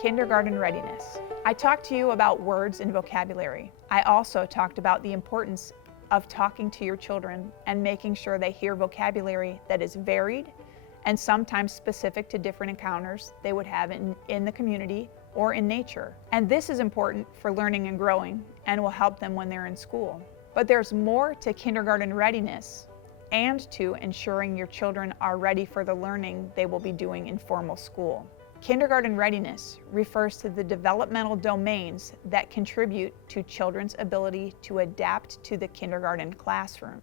Kindergarten readiness. I talked to you about words and vocabulary. I also talked about the importance of talking to your children and making sure they hear vocabulary that is varied and sometimes specific to different encounters they would have in the community or in nature. And this is important for learning and growing and will help them when they're in school. But there's more to kindergarten readiness and to ensuring your children are ready for the learning they will be doing in formal school. Kindergarten readiness refers to the developmental domains that contribute to children's ability to adapt to the kindergarten classroom.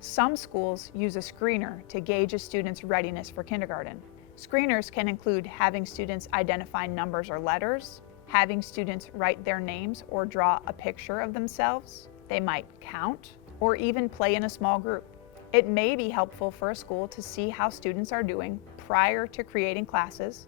Some schools use a screener to gauge a student's readiness for kindergarten. Screeners can include having students identify numbers or letters, having students write their names or draw a picture of themselves. They might count or even play in a small group. It may be helpful for a school to see how students are doing prior to creating classes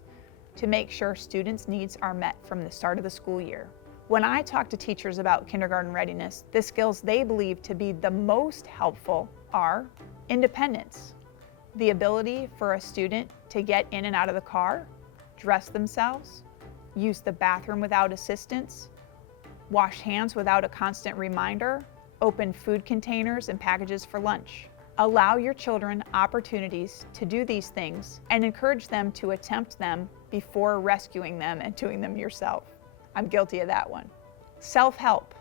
to make sure students' needs are met from the start of the school year. When I talk to teachers about kindergarten readiness, the skills they believe to be the most helpful are independence, the ability for a student to get in and out of the car, dress themselves, use the bathroom without assistance, wash hands without a constant reminder, open food containers and packages for lunch. Allow your children opportunities to do these things and encourage them to attempt them before rescuing them and doing them yourself. I'm guilty of that one. Self-help,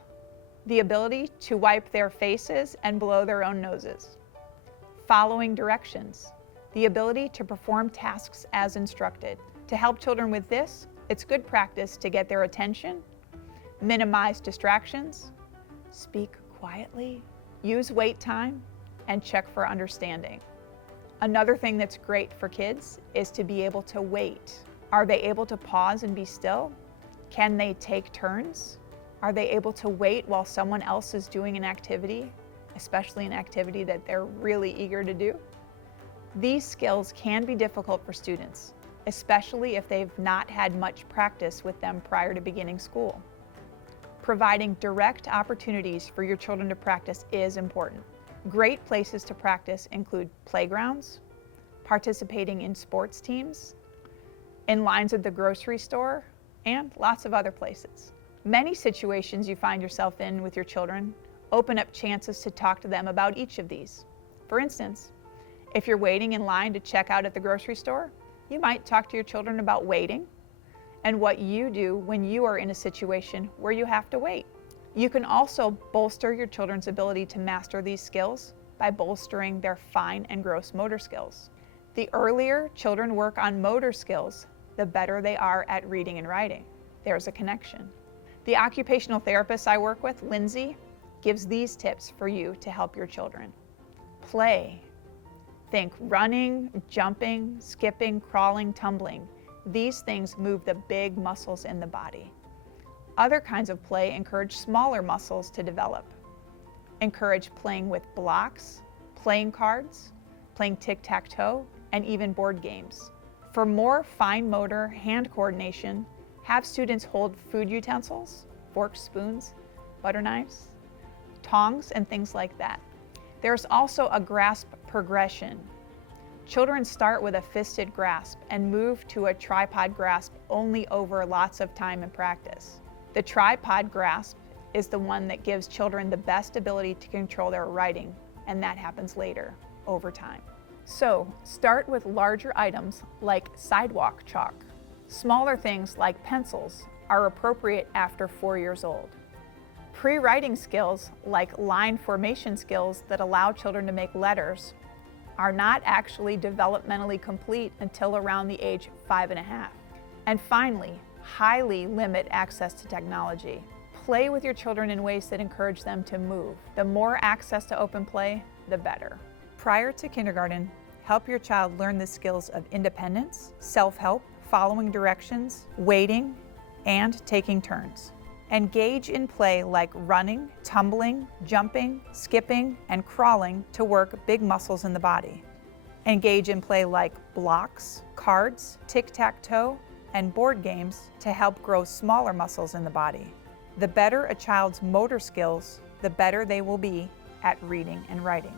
the ability to wipe their faces and blow their own noses. Following directions, the ability to perform tasks as instructed. To help children with this, it's good practice to get their attention, minimize distractions, speak quietly, use wait time, and check for understanding. Another thing that's great for kids is to be able to wait. Are they able to pause and be still? Can they take turns? Are they able to wait while someone else is doing an activity, especially an activity that they're really eager to do? These skills can be difficult for students, especially if they've not had much practice with them prior to beginning school. Providing direct opportunities for your children to practice is important. Great places to practice include playgrounds, participating in sports teams, in lines at the grocery store, and lots of other places. Many situations you find yourself in with your children open up chances to talk to them about each of these. For instance, if you're waiting in line to check out at the grocery store, you might talk to your children about waiting and what you do when you are in a situation where you have to wait. You can also bolster your children's ability to master these skills by bolstering their fine and gross motor skills. The earlier children work on motor skills, the better they are at reading and writing. There's a connection. The occupational therapist I work with, Lindsay, gives these tips for you to help your children. Play. Think running, jumping, skipping, crawling, tumbling. These things move the big muscles in the body. Other kinds of play encourage smaller muscles to develop. Encourage playing with blocks, playing cards, playing tic-tac-toe, and even board games. For more fine motor hand coordination, have students hold food utensils, forks, spoons, butter knives, tongs, and things like that. There's also a grasp progression. Children start with a fisted grasp and move to a tripod grasp only over lots of time and practice. The tripod grasp is the one that gives children the best ability to control their writing, and that happens later, over time. So, start with larger items like sidewalk chalk. Smaller things like pencils are appropriate after 4 years old. Pre-writing skills like line formation skills that allow children to make letters are not actually developmentally complete until around the age 5.5. And finally, highly limit access to technology. Play with your children in ways that encourage them to move. The more access to open play, the better. Prior to kindergarten, help your child learn the skills of independence, self-help, following directions, waiting, and taking turns. Engage in play like running, tumbling, jumping, skipping, and crawling to work big muscles in the body. Engage in play like blocks, cards, tic-tac-toe, and board games to help grow smaller muscles in the body. The better a child's motor skills, the better they will be at reading and writing.